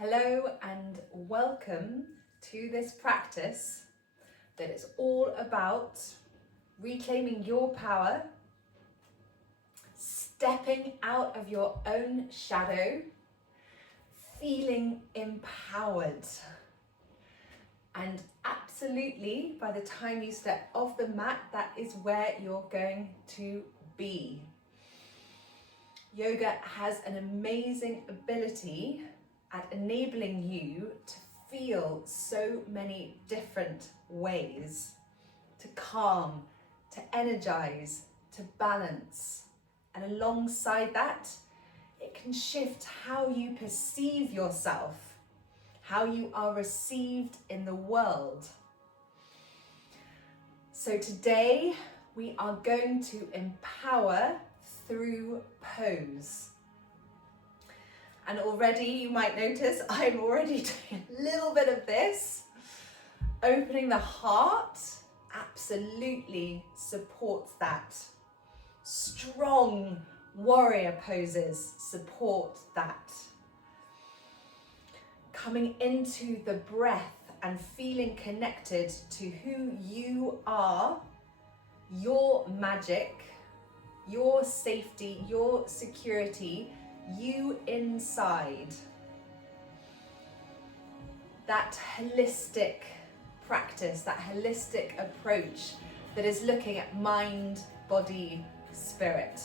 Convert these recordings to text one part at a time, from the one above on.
Hello and welcome to this practice that is all about reclaiming your power, stepping out of your own shadow, feeling empowered. And absolutely, by the time you step off the mat, that is where you're going to be. Yoga has an amazing ability at enabling you to feel so many different ways, to calm, to energize, to balance. And alongside that, it can shift how you perceive yourself, how you are received in the world. So today we are going to empower through pose. And already you might notice I'm already doing a little bit of this. Opening the heart absolutely supports that. Strong warrior poses support that. Coming into the breath and feeling connected to who you are, your magic, your safety, your security, you inside. That holistic practice, that holistic approach that is looking at mind, body, spirit.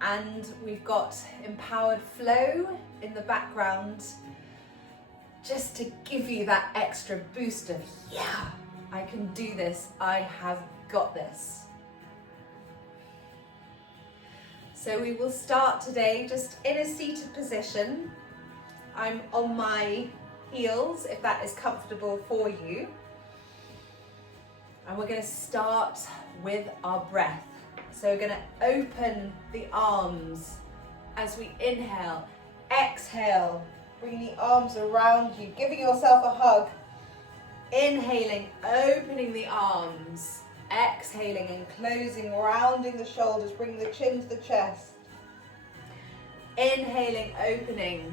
And we've got empowered flow in the background just to give you that extra boost of, yeah, I can do this, I have got this. So we will start today just in a seated position. I'm on my heels if that is comfortable for you. And we're going to start with our breath. So we're going to open the arms as we inhale, exhale, bring the arms around you, giving yourself a hug. Inhaling, opening the arms. Exhaling and closing, rounding the shoulders, bringing the chin to the chest. Inhaling, opening.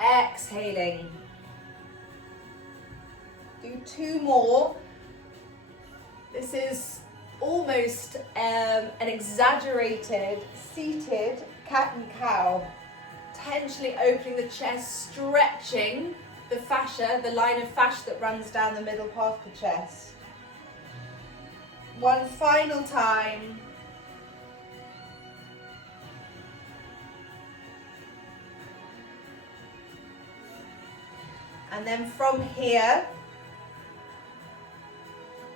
Exhaling. Do two more. This is almost an exaggerated seated cat and cow. Potentially opening the chest, stretching the fascia, the line of fascia that runs down the middle part of the chest. One final time. And then from here,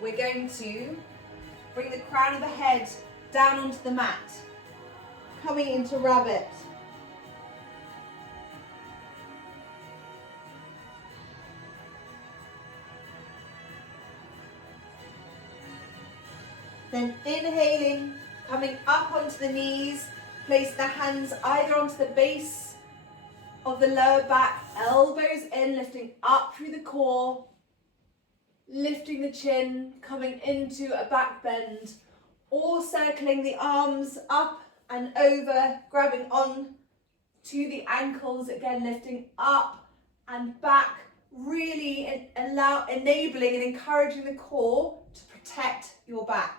we're going to bring the crown of the head down onto the mat, coming into rabbit. Then inhaling, coming up onto the knees, place the hands either onto the base of the lower back, elbows in, lifting up through the core, lifting the chin, coming into a back bend, or circling the arms up and over, grabbing on to the ankles, again lifting up and back, really enabling and encouraging the core to protect your back.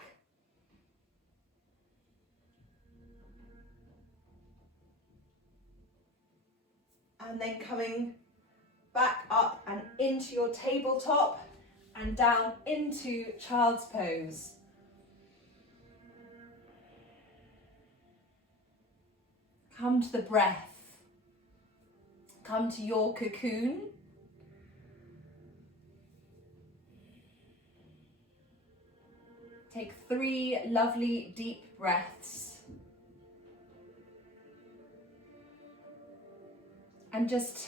And then coming back up and into your tabletop and down into child's pose. Come to the breath. Come to your cocoon. Take 3 lovely deep breaths. And just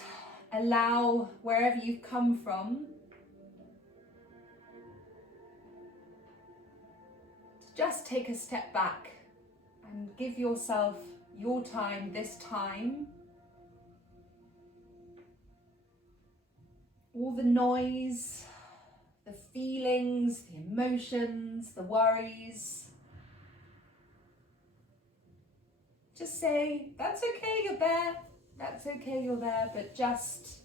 allow wherever you've come from to just take a step back and give yourself your time this time. All the noise, the feelings, the emotions, the worries. Just say, that's okay, you're there. That's okay, you're there, but just,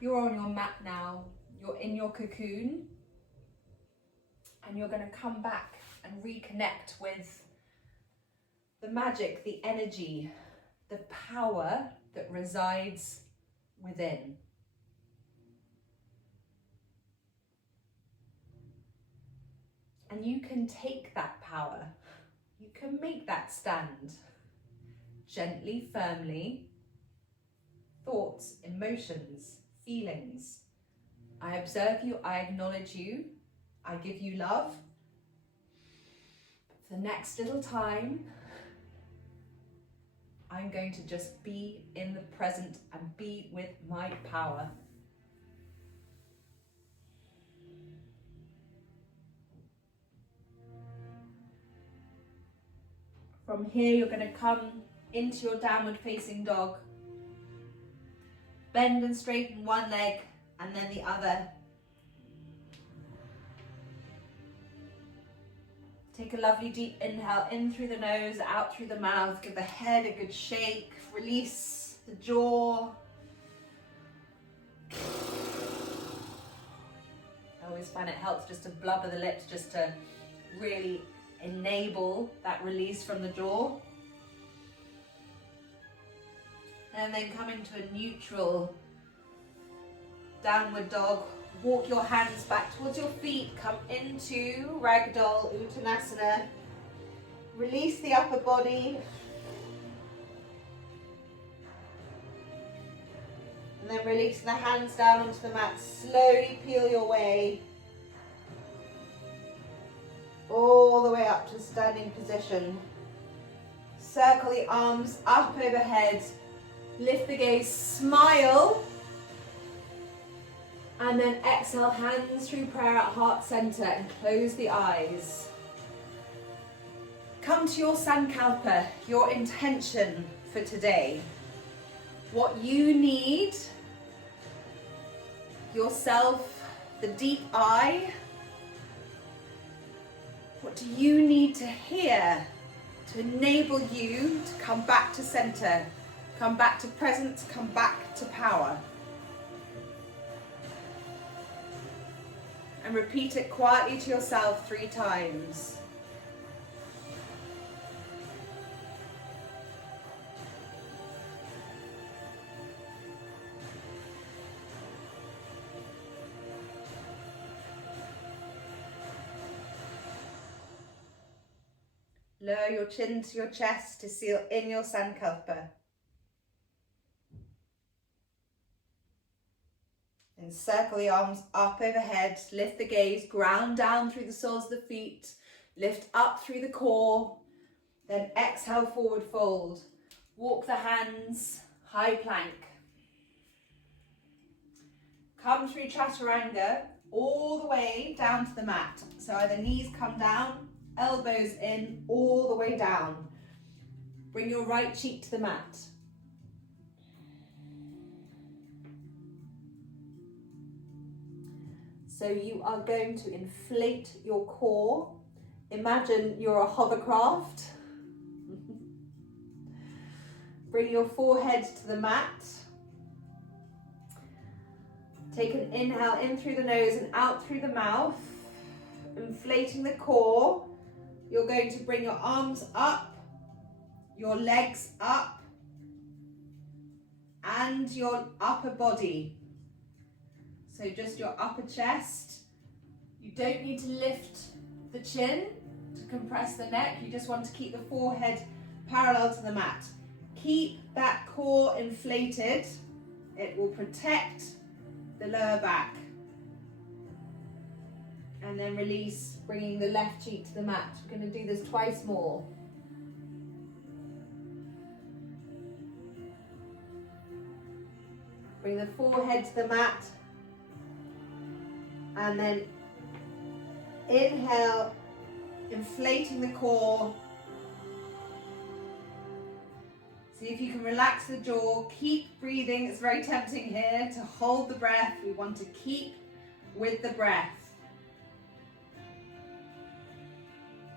you're on your mat now. You're in your cocoon. And you're going to come back and reconnect with the magic, the energy, the power that resides within. And you can take that power. You can make that stand. Gently, firmly. Thoughts, emotions, feelings. I observe you, I acknowledge you, I give you love. For the next little time, I'm going to just be in the present and be with my power. From here, you're going to come into your downward facing dog. Bend and straighten one leg and then the other. Take a lovely deep inhale in through the nose, out through the mouth. Give the head a good shake. Release the jaw. I always find it helps just to blubber the lips, just to really enable that release from the jaw. And then come into a neutral downward dog. Walk your hands back towards your feet. Come into Ragdoll Uttanasana. Release the upper body. And then releasing the hands down onto the mat. Slowly peel your way all the way up to standing position. Circle the arms up overhead. Lift the gaze, smile. And then exhale, hands through prayer at heart center and close the eyes. Come to your Sankalpa, your intention for today. What you need, yourself, the deep I. What do you need to hear to enable you to come back to center, come back to presence, come back to power? And repeat it quietly to yourself 3 times. Lower your chin to your chest to seal in your Sankalpa. And circle the arms up overhead, lift the gaze, ground down through the soles of the feet, lift up through the core, then exhale, forward fold. Walk the hands, high plank. Come through Chaturanga all the way down to the mat. So either knees come down, elbows in, all the way down. Bring your right cheek to the mat. So you are going to inflate your core. Imagine you're a hovercraft. Bring your forehead to the mat. Take an inhale in through the nose and out through the mouth. Inflating the core. You're going to bring your arms up, your legs up, and your upper body. So just your upper chest. You don't need to lift the chin to compress the neck. You just want to keep the forehead parallel to the mat. Keep that core inflated. It will protect the lower back. And then release, bringing the left cheek to the mat. We're going to do this twice more. Bring the forehead to the mat. And then inhale, inflating the core. See if you can relax the jaw. Keep breathing. It's very tempting here to hold the breath. We want to keep with the breath.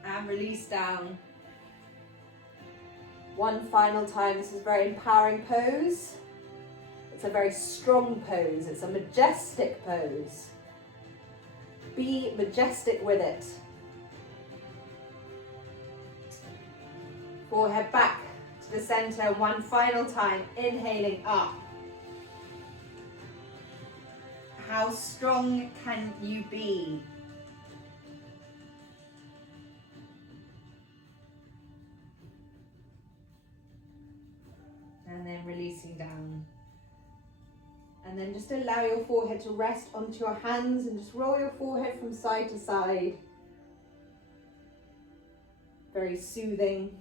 And release down. One final time. This is a very empowering pose. It's a very strong pose. It's a majestic pose. Be majestic with it. Forehead back to the center. One final time. Inhaling up. How strong can you be? And then releasing down. And then just allow your forehead to rest onto your hands and just roll your forehead from side to side. Very soothing.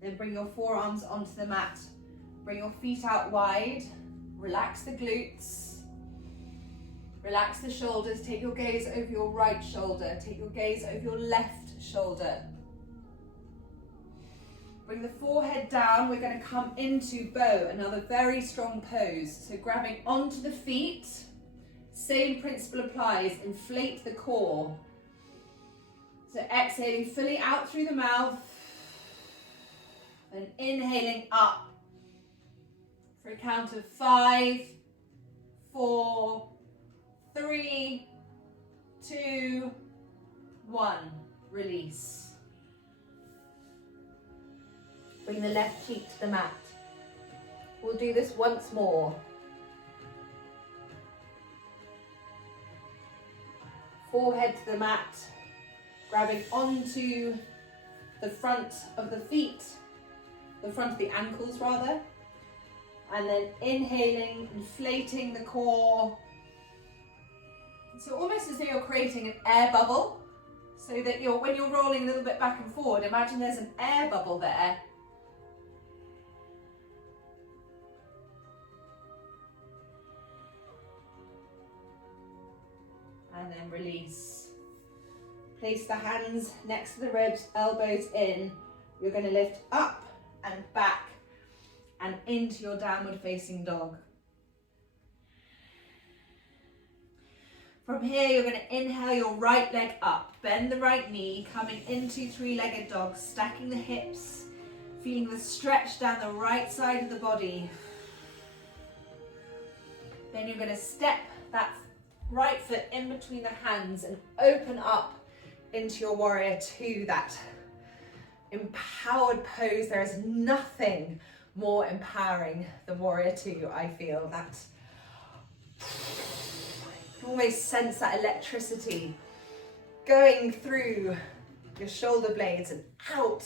Then bring your forearms onto the mat. Bring your feet out wide. Relax the glutes. Relax the shoulders. Take your gaze over your right shoulder. Take your gaze over your left shoulder. Bring the forehead down. We're going to come into bow, another very strong pose. So grabbing onto the feet. Same principle applies. Inflate the core. So exhaling fully out through the mouth. And inhaling up for a count of 5, 4, 3, 2, 1. Release. Bring the left cheek to the mat. We'll do this once more. Forehead to the mat. Grabbing onto the front of the feet. The front of the ankles rather, and then inhaling, inflating the core. So almost as though you're creating an air bubble, so that when you're rolling a little bit back and forward, imagine there's an air bubble there. And then release. Place the hands next to the ribs, elbows in. You're going to lift up and back and into your downward facing dog. From here, you're going to inhale your right leg up, bend the right knee, coming into three-legged dog, stacking the hips, feeling the stretch down the right side of the body. Then you're going to step that right foot in between the hands and open up into your warrior two, that empowered pose. There is nothing more empowering than warrior two, I feel. That you can almost sense that electricity going through your shoulder blades and out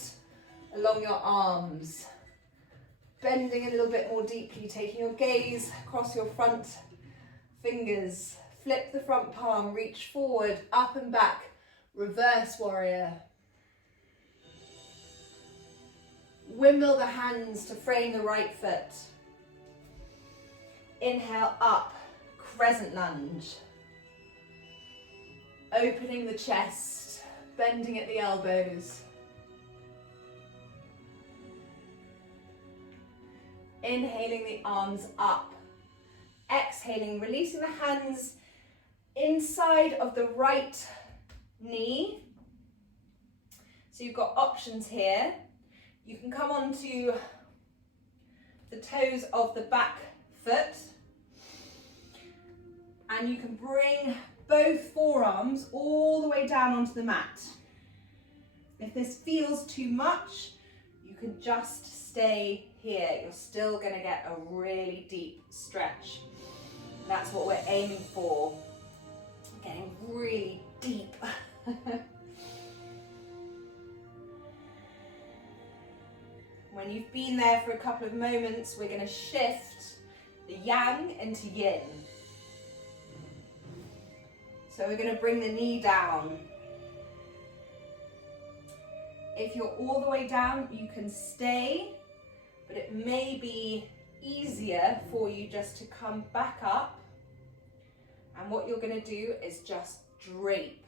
along your arms. Bending a little bit more deeply, taking your gaze across your front fingers. Flip the front palm, reach forward, up and back, reverse warrior. Windmill the hands to frame the right foot. Inhale up, crescent lunge. Opening the chest, bending at the elbows. Inhaling the arms up. Exhaling, releasing the hands inside of the right knee. So you've got options here. You can come onto the toes of the back foot and you can bring both forearms all the way down onto the mat. If this feels too much, you can just stay here. You're still going to get a really deep stretch. That's what we're aiming for. Getting really deep. When you've been there for a couple of moments, we're going to shift the yang into yin. So we're going to bring the knee down. If you're all the way down, you can stay, but it may be easier for you just to come back up. And what you're going to do is just drape.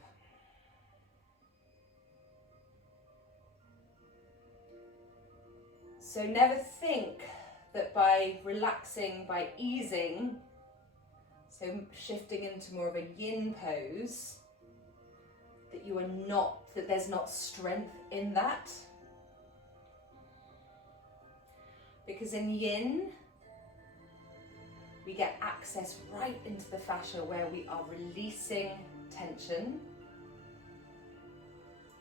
So never think that by relaxing, by easing, So shifting into more of a yin pose, that there's not strength in that. Because in yin, we get access right into the fascia where we are releasing tension.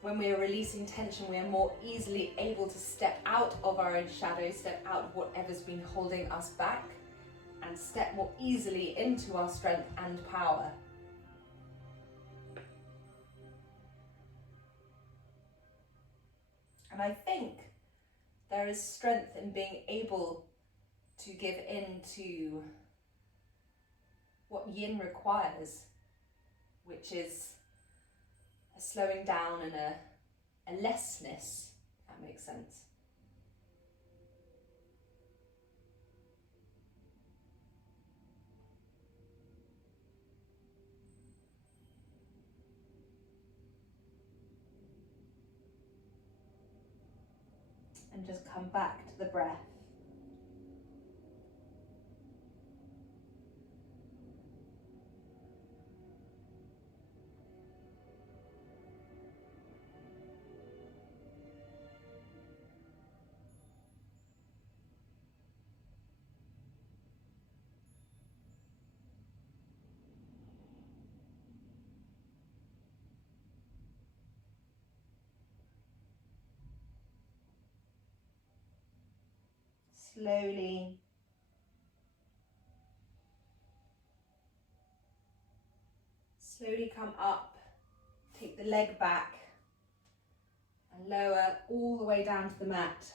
When we are releasing tension, we are more easily able to step out of our own shadow, step out of whatever's been holding us back, and step more easily into our strength and power. And I think there is strength in being able to give in to what yin requires, which is a slowing down and a lessness, if that makes sense. And just come back to the breath. Slowly come up, take the leg back and lower all the way down to the mat.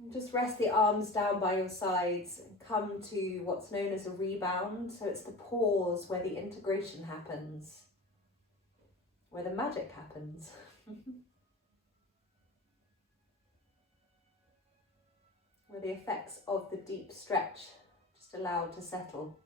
And just rest the arms down by your sides and come to what's known as a rebound. So it's the pause where the integration happens, where the magic happens. Where the effects of the deep stretch just allowed to settle.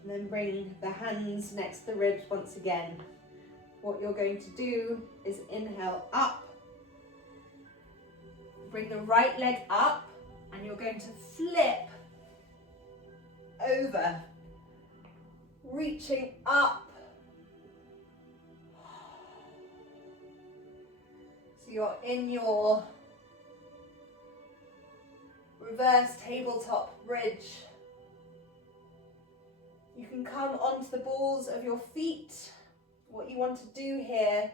And then bring the hands next to the ribs once again. What you're going to do is inhale up, bring the right leg up, and you're going to flip over, reaching up. So you're in your reverse tabletop bridge. You can come onto the balls of your feet. What you want to do here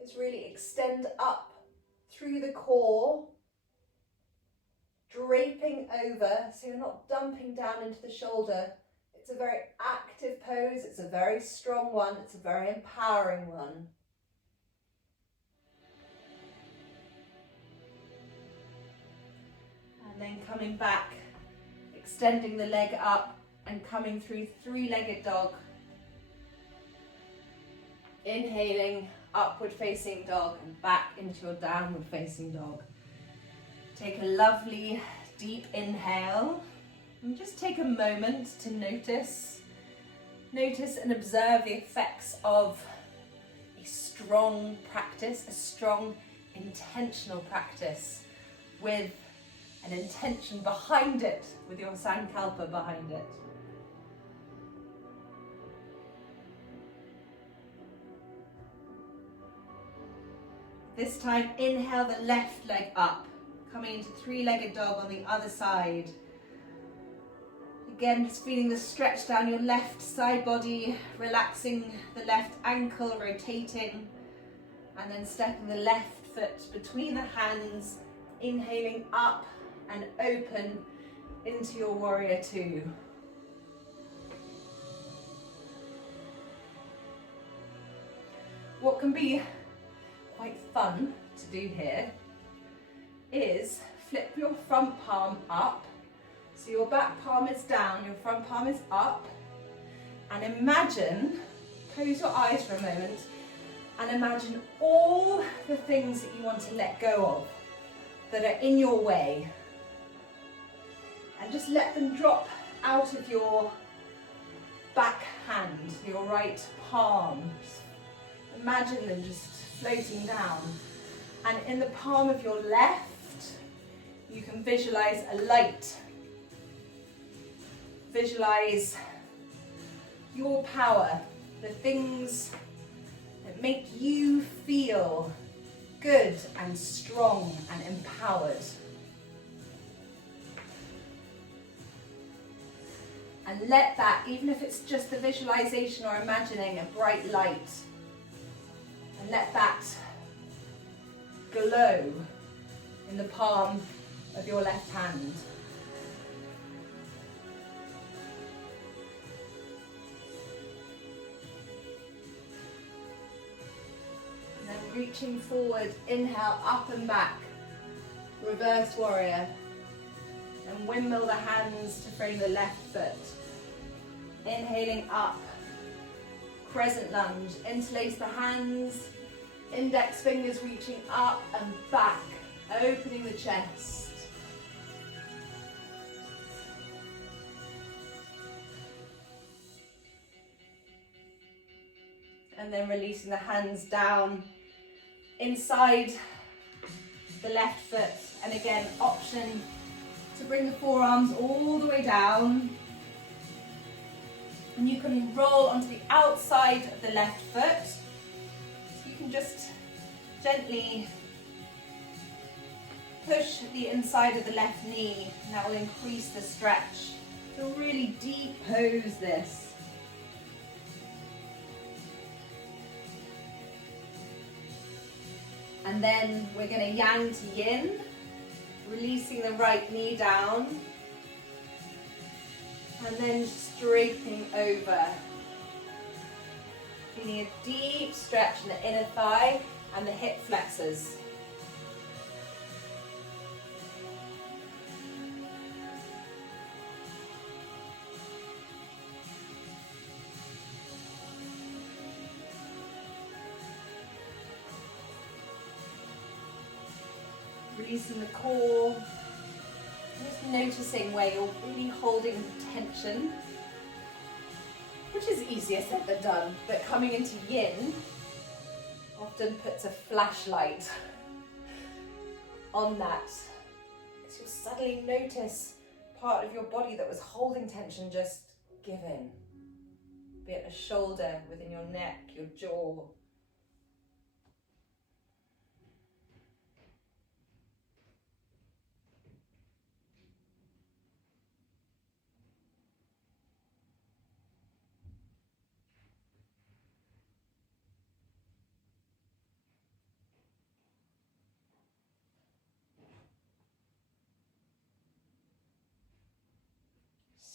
is really extend up through the core, draping over, so you're not dumping down into the shoulder. It's a very active pose, it's a very strong one, it's a very empowering one. And then coming back, extending the leg up and coming through three-legged dog. Inhaling, upward facing dog, and back into your downward facing dog. Take a lovely deep inhale and just take a moment to notice and observe the effects of a strong practice, a strong intentional practice with an intention behind it, with your sankalpa behind it. This time, inhale the left leg up, coming into three-legged dog on the other side. Again, just feeling the stretch down your left side body, relaxing the left ankle, rotating, and then stepping the left foot between the hands, inhaling up and open into your warrior two. What can be quite fun to do here is flip your front palm up. So your back palm is down, your front palm is up, and imagine close your eyes for a moment and imagine all the things that you want to let go of that are in your way. And just let them drop out of your back hand, your right palm. Just imagine them just floating down. And in the palm of your left, you can visualize a light. Visualize your power, the things that make you feel good and strong and empowered. And let that, even if it's just the visualization or imagining a bright light, and let that glow in the palm of your left hand. And then reaching forward, inhale, up and back, reverse warrior. And windmill the hands to frame the left foot. Inhaling up, crescent lunge, interlace the hands, index fingers reaching up and back, opening the chest. And then releasing the hands down inside the left foot. And again, option to bring the forearms all the way down. And you can roll onto the outside of the left foot. So you can just gently push the inside of the left knee, and that will increase the stretch. It's a really deep pose, this. And then we're going to yang to yin, releasing the right knee down. And then straightening over. Feeling a deep stretch in the inner thigh and the hip flexors. Releasing the core. Just noticing where you're really holding tension, which is easier said than done, but coming into yin often puts a flashlight on that. So you'll suddenly notice part of your body that was holding tension just give in. Be it a shoulder within your neck, your jaw.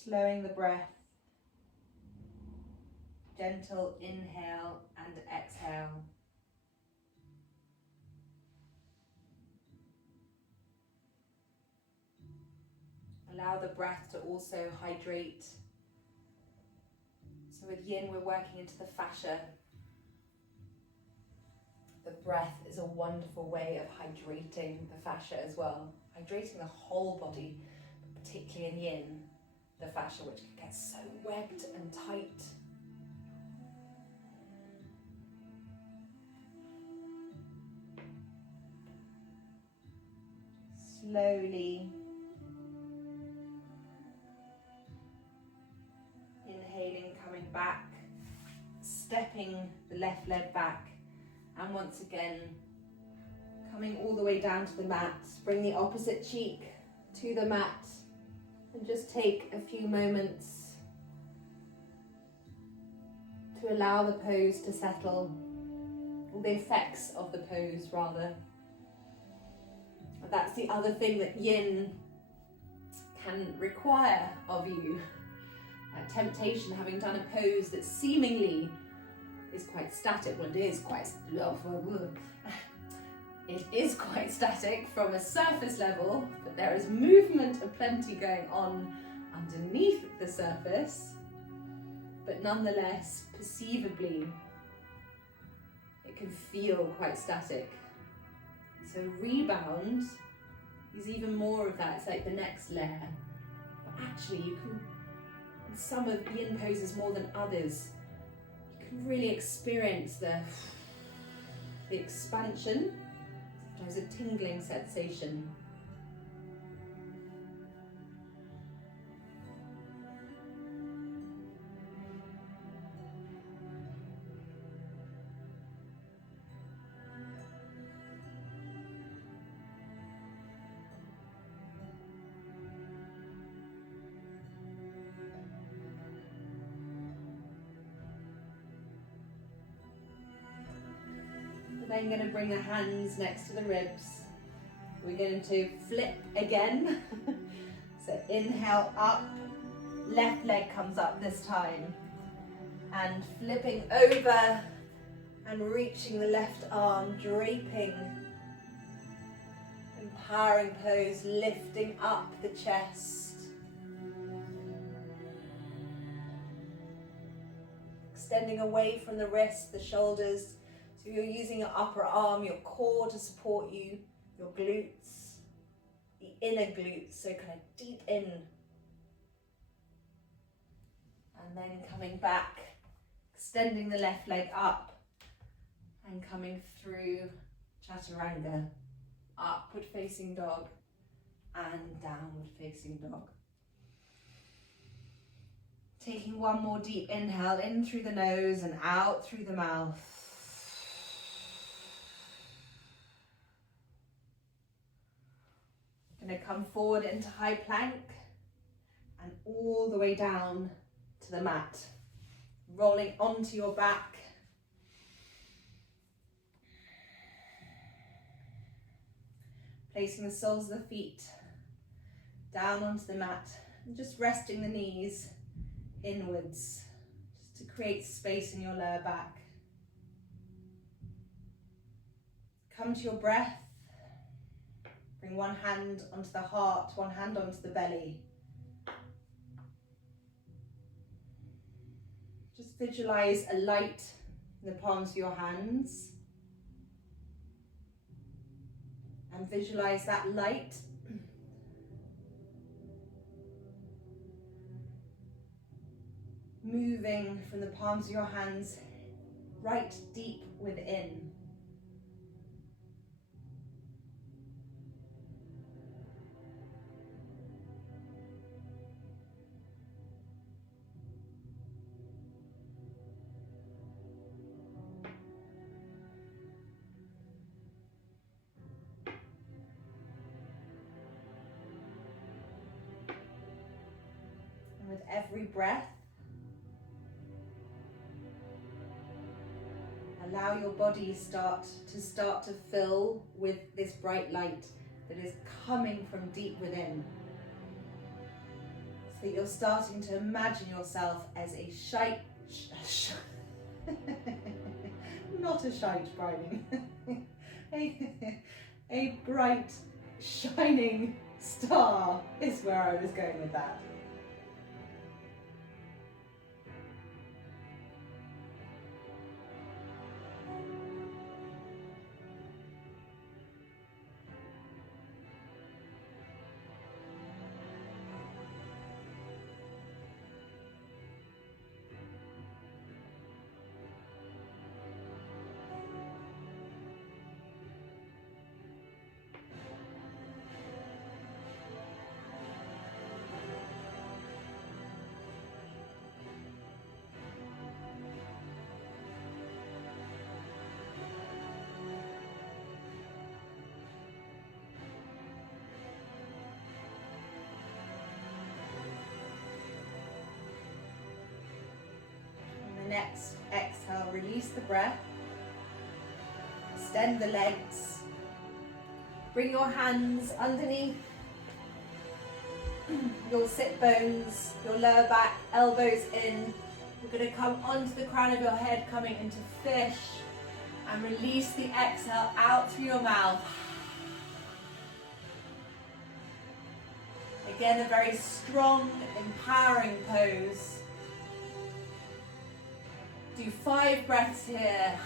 Slowing the breath, gentle inhale and exhale. Allow the breath to also hydrate. So with yin, we're working into the fascia. The breath is a wonderful way of hydrating the fascia as well. Hydrating the whole body, but particularly in yin. The fascia, which can get so webbed and tight. Slowly inhaling, coming back, stepping the left leg back, and once again coming all the way down to the mat. Bring the opposite cheek to the mat. And just take a few moments to allow the pose to settle, or the effects of the pose rather. And that's the other thing that yin can require of you. Temptation, having done a pose that seemingly is quite static. Well, it is quite static from a surface level, but there is movement aplenty going on underneath the surface. but nonetheless, perceivably, it can feel quite static. So rebound is even more of that. It's like the next layer. But actually, you can, in some of the yin poses more than others, you can really experience the expansion, sometimes a tingling sensation. Then going to bring the hands next to the ribs. We're going to flip again. So inhale up, left leg comes up this time. And flipping over and reaching the left arm, draping. Empowering pose, lifting up the chest. Extending away from the wrist, the shoulders. So you're using your upper arm, your core to support you, your glutes, the inner glutes, so kind of deep in. And then coming back, extending the left leg up and coming through chaturanga, upward facing dog and downward facing dog. Taking one more deep inhale in through the nose and out through the mouth. Going to come forward into high plank and all the way down to the mat. Rolling onto your back. Placing the soles of the feet down onto the mat and just resting the knees inwards, just to create space in your lower back. Come to your breath. Bring one hand onto the heart, one hand onto the belly. Just visualize a light in the palms of your hands. And visualize that light moving from the palms of your hands right deep within. And with every breath, allow your body start to fill with this bright light that is coming from deep within. So that you're starting to imagine yourself as a not a shite shining, a bright, shining star is where I was going with that. Next exhale, release the breath, extend the legs, bring your hands underneath your sit bones, your lower back, elbows in. You're going to come onto the crown of your head, coming into fish, and release the exhale out through your mouth. Again, a very strong, empowering pose. Do 5 breaths here.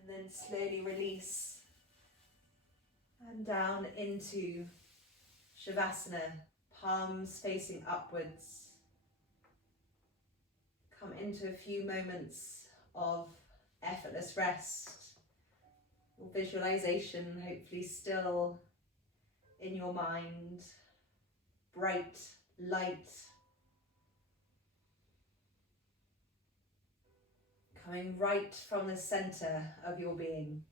And then slowly release and down into Shavasana, palms facing upwards. Come into a few moments of effortless rest, or visualization, hopefully still in your mind, bright light, coming right from the center of your being.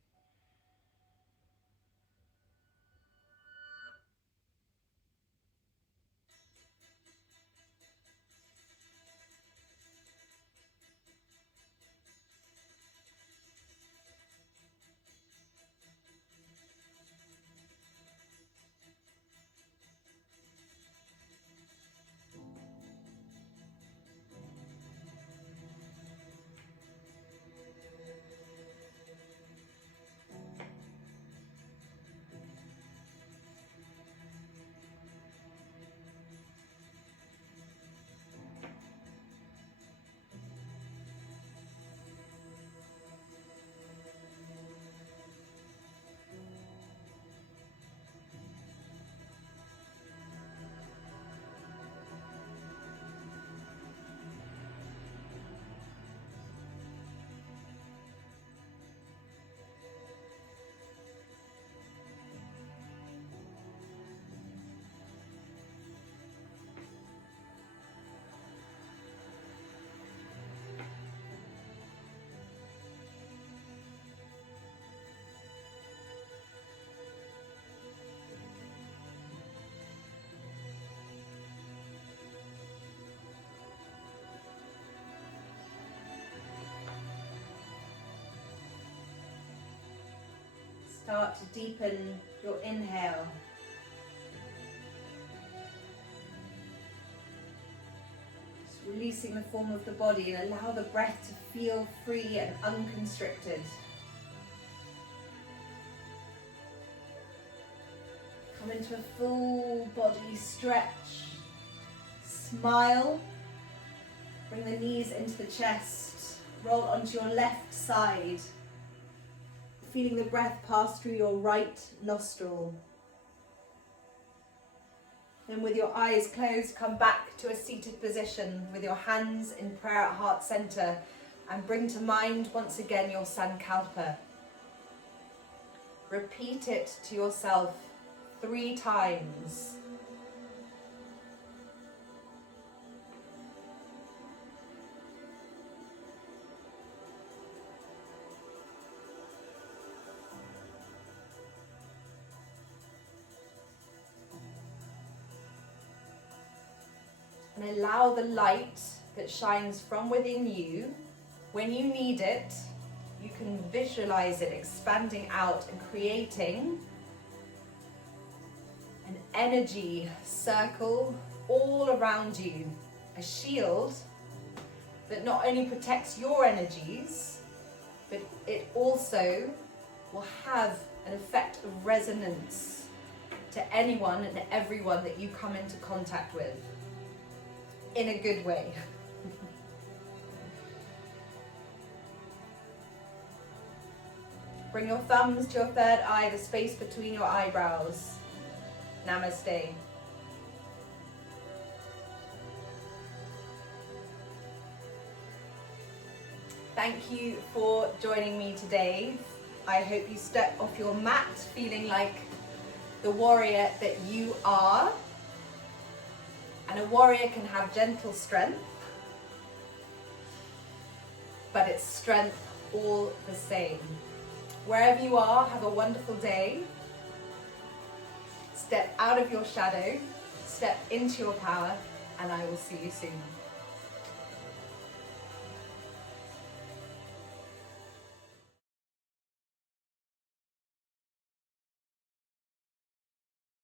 Start to deepen your inhale. Just releasing the form of the body, and allow the breath to feel free and unconstricted. Come into a full body stretch. Smile. Bring the knees into the chest. Roll onto your left side. Feeling the breath pass through your right nostril. Then with your eyes closed, come back to a seated position with your hands in prayer at heart center, and bring to mind once again your Sankalpa. Repeat it to yourself 3 times. And allow the light that shines from within you, when you need it, you can visualize it expanding out and creating an energy circle all around you, a shield that not only protects your energies, but it also will have an effect of resonance to anyone and everyone that you come into contact with, in a good way. Bring your thumbs to your third eye, the space between your eyebrows. Namaste. Thank you for joining me today. I hope you step off your mat feeling like the warrior that you are. And a warrior can have gentle strength, but it's strength all the same. Wherever you are, have a wonderful day. Step out of your shadow, step into your power, and I will see you soon.